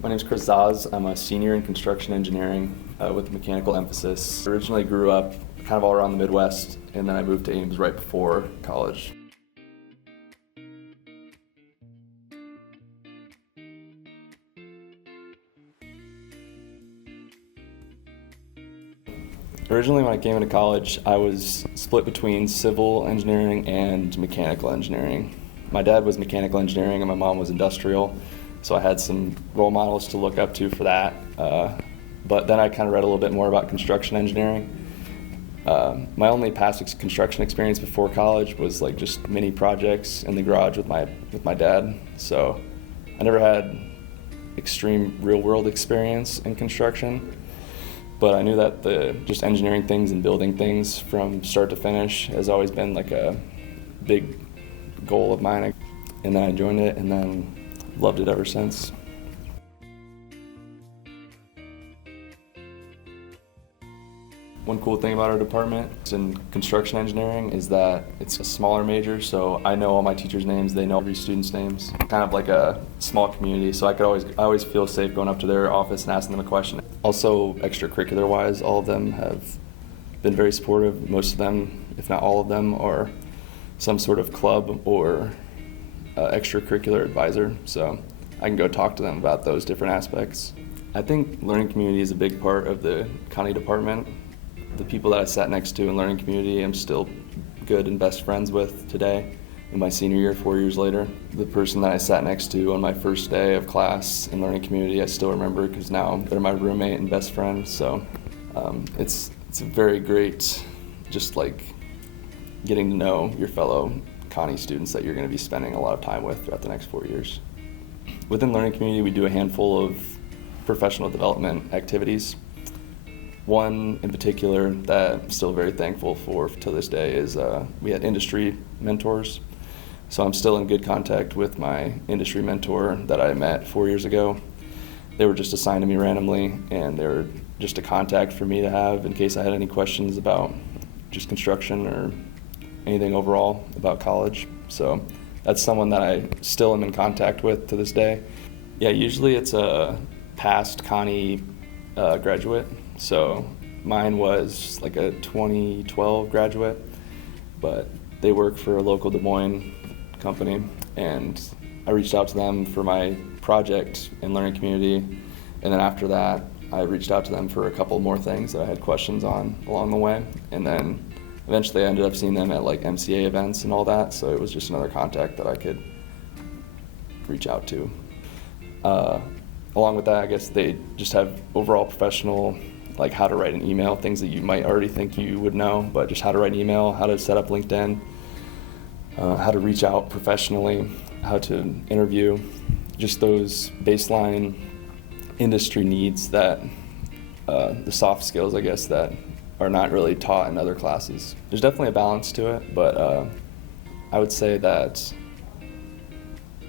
My name is Chris Zaz. I'm a senior in construction engineering with a mechanical emphasis. I originally grew up kind of all around the Midwest, and then I moved to Ames right before college. Originally, when I came into college, I was split between civil engineering and mechanical engineering. My dad was mechanical engineering and my mom was industrial, so I had some role models to look up to for that. But then I kind of read a little bit more about construction engineering. My only past construction experience before college was like just mini projects in the garage with my dad. So I never had extreme real-world experience in construction. But I knew that the just engineering things and building things from start to finish has always been like a big goal of mine. And then I joined it and then loved it ever since. One cool thing about our department in construction engineering is that it's a smaller major, so I know all my teachers' names, they know every student's names. Kind of like a small community, so I always feel safe going up to their office and asking them a question. Also, extracurricular-wise, all of them have been very supportive. Most of them, if not all of them, are some sort of club or extracurricular advisor, so I can go talk to them about those different aspects. I think Learning Community is a big part of the Connie department. The people that I sat next to in Learning Community I'm still good and best friends with today in my senior year, 4 years later. The person that I sat next to on my first day of class in Learning Community I still remember because now they're my roommate and best friend. So it's a very great, just like getting to know your fellow Connie students that you're going to be spending a lot of time with throughout the next 4 years. Within Learning Community we do a handful of professional development activities. One in particular that I'm still very thankful for to this day is we had industry mentors. So I'm still in good contact with my industry mentor that I met 4 years ago. They were just assigned to me randomly, and they were just a contact for me to have in case I had any questions about just construction or anything overall about college. So that's someone that I still am in contact with to this day. Yeah, usually it's a past Connie graduate. So mine was like a 2012 graduate, but they work for a local Des Moines company, and I reached out to them for my project in Learning Community, and then after that I reached out to them for a couple more things that I had questions on along the way, and then eventually I ended up seeing them at like MCA events and all that, so it was just another contact that I could reach out to. Along with that, I guess they just have overall professional, like how to write an email, things that you might already think you would know, but just how to write an email, how to set up LinkedIn, how to reach out professionally, how to interview, just those baseline industry needs that, the soft skills, I guess, that are not really taught in other classes. There's definitely a balance to it, but I would say that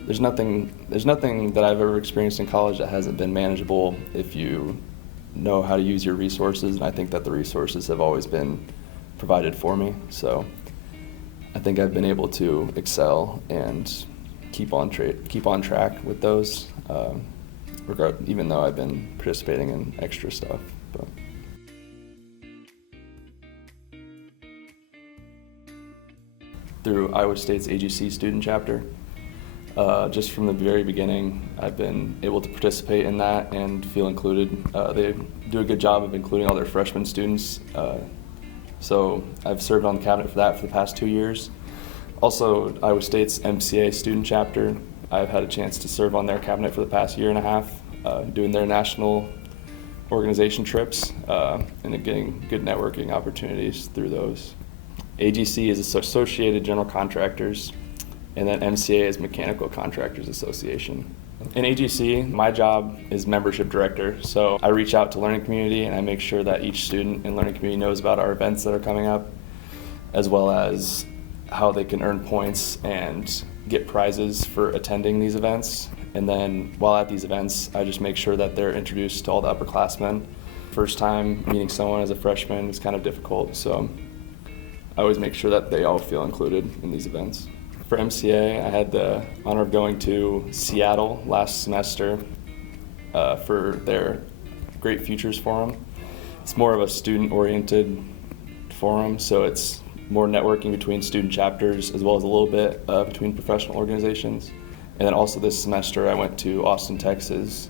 there's nothing that I've ever experienced in college that hasn't been manageable if you know how to use your resources, and I think that the resources have always been provided for me. So I think I've been able to excel and keep on track with those, even though I've been participating in extra stuff. But through Iowa State's AGC student chapter. Just from the very beginning, I've been able to participate in that and feel included. They do a good job of including all their freshman students. So I've served on the cabinet for that for the past 2 years. Also, Iowa State's MCA student chapter, I've had a chance to serve on their cabinet for the past year and a half, doing their national organization trips and getting good networking opportunities through those. AGC is Associated General Contractors, and then MCA is Mechanical Contractors Association. In AGC, my job is membership director, so I reach out to Learning Community and I make sure that each student in Learning Community knows about our events that are coming up, as well as how they can earn points and get prizes for attending these events. And then while at these events, I just make sure that they're introduced to all the upperclassmen. First time meeting someone as a freshman is kind of difficult, so I always make sure that they all feel included in these events. For MCA, I had the honor of going to Seattle last semester for their Great Futures Forum. It's more of a student-oriented forum, so it's more networking between student chapters as well as a little bit between professional organizations. And then also this semester I went to Austin, Texas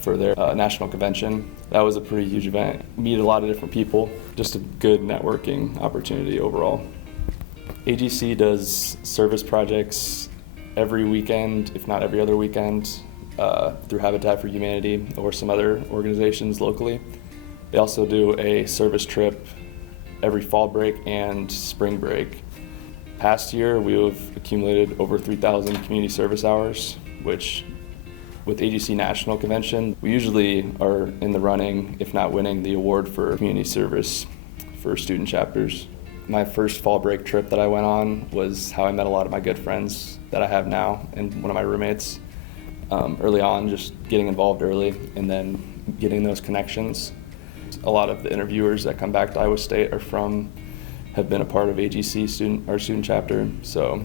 for their national convention. That was a pretty huge event. Meet a lot of different people, just a good networking opportunity overall. AGC does service projects every weekend, if not every other weekend, through Habitat for Humanity or some other organizations locally. They also do a service trip every fall break and spring break. Past year, we have accumulated over 3,000 community service hours, which with AGC National Convention, we usually are in the running, if not winning, the award for community service for student chapters. My first fall break trip that I went on was how I met a lot of my good friends that I have now and one of my roommates. Early on, just getting involved early and then getting those connections. A lot of the interviewers that come back to Iowa State have been a part of AGC student chapter, so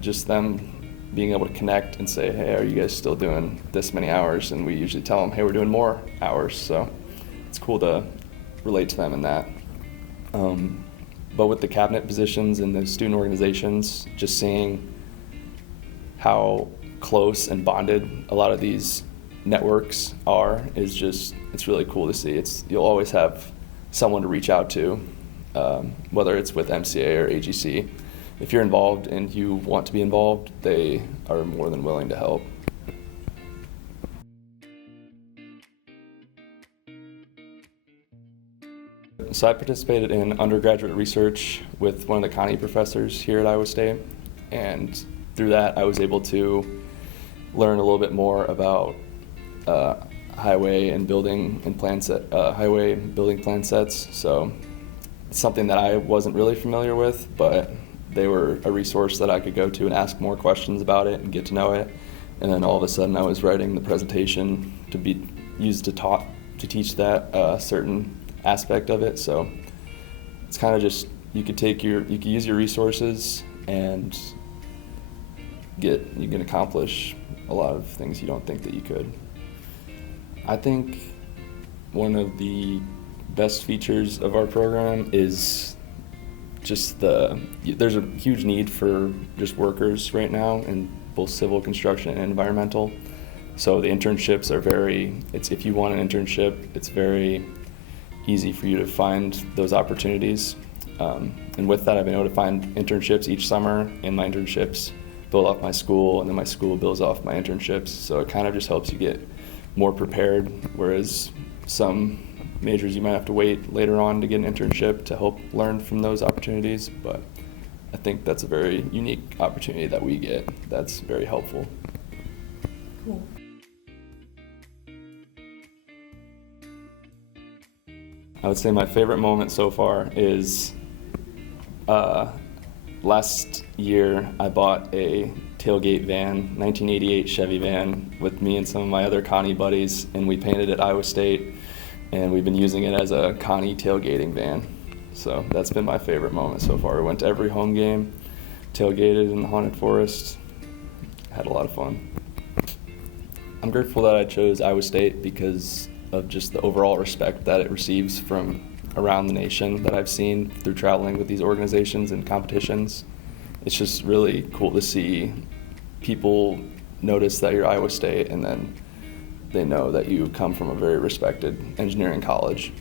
just them being able to connect and say, hey, are you guys still doing this many hours? And we usually tell them, hey, we're doing more hours, so it's cool to relate to them in that. But with the cabinet positions and the student organizations, just seeing how close and bonded a lot of these networks are it's really cool to see. You'll always have someone to reach out to, whether it's with MCA or AGC. If you're involved and you want to be involved, they are more than willing to help. So I participated in undergraduate research with one of the Connie professors here at Iowa State, and through that I was able to learn a little bit more about highway building plan sets. So it's something that I wasn't really familiar with, but they were a resource that I could go to and ask more questions about it and get to know it. And then all of a sudden I was writing the presentation to be used to teach that certain aspect of it. So it's kind of just, you could use your resources and you can accomplish a lot of things you don't think that you could. I think one of the best features of our program is just there's a huge need for just workers right now in both civil construction and environmental. So the internships are if you want an internship, it's very easy for you to find those opportunities. And with that, I've been able to find internships each summer, and my internships build off my school, and then my school builds off my internships. So it kind of just helps you get more prepared, whereas some majors you might have to wait later on to get an internship to help learn from those opportunities. But I think that's a very unique opportunity that we get that's very helpful. Cool. I would say my favorite moment so far is last year I bought a tailgate van, 1988 Chevy van, with me and some of my other Connie buddies, and we painted it Iowa State, and we've been using it as a Connie tailgating van. So that's been my favorite moment so far. We went to every home game, tailgated in the Haunted Forest, had a lot of fun. I'm grateful that I chose Iowa State because of just the overall respect that it receives from around the nation that I've seen through traveling with these organizations and competitions. It's just really cool to see people notice that you're Iowa State, and then they know that you come from a very respected engineering college.